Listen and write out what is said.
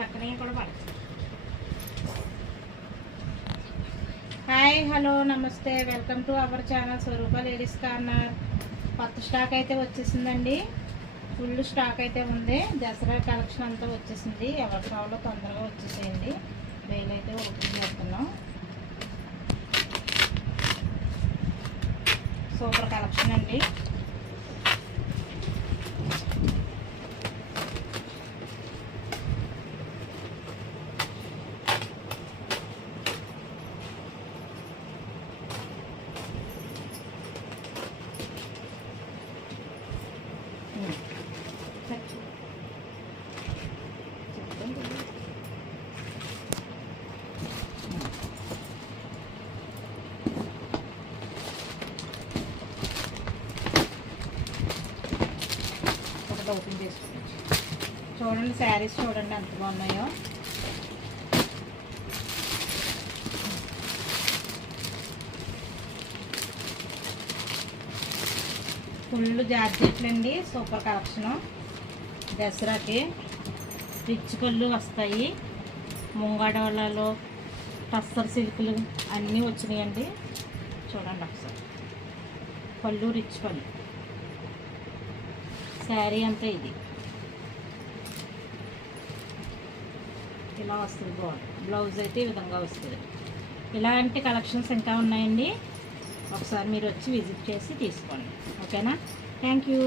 ప్రక్కనే కూడా పడచ్చు. హాయ్, హలో, నమస్తే, welcome to our channel Swaroopa ladies corner. కొత్త స్టాక్ అయితే వచ్చేసిందండి. ఫుల్ స్టాక్ అయితే ఉంది. దసరా కలెక్షన్ అంతా వచ్చేసింది. ఎవరి కావాలో తొందరగా వచ్చేసేయండి. బెయిల్ అయితే ఓపెన్ చేస్తున్నాం. సూపర్ కలెక్షన్ అండి. ఓపెన్ చేసుకోవచ్చు. చూడండి, శారీస్ చూడండి ఎంత బాగున్నాయో. ఫుల్ జార్జెట్లు అండి. Super collection. దసరాకి రిచ్ పళ్ళు వస్తాయి. ముంగాడవాళ్ళలో టస్సర్ సిల్కులు అన్నీ వచ్చినాయండి. చూడండి ఒకసారి. పళ్ళు రిచ్ పళ్ళు. శారీ అంతా ఇది ఇలా వస్తుంది. బ్లౌజ్ అయితే ఈ విధంగా వస్తుంది. ఇలాంటి కలెక్షన్స్ ఇంకా ఉన్నాయండి. ఒకసారి మీరు వచ్చి విజిట్ చేసి తీసుకోండి. ఓకేనా? Thank you.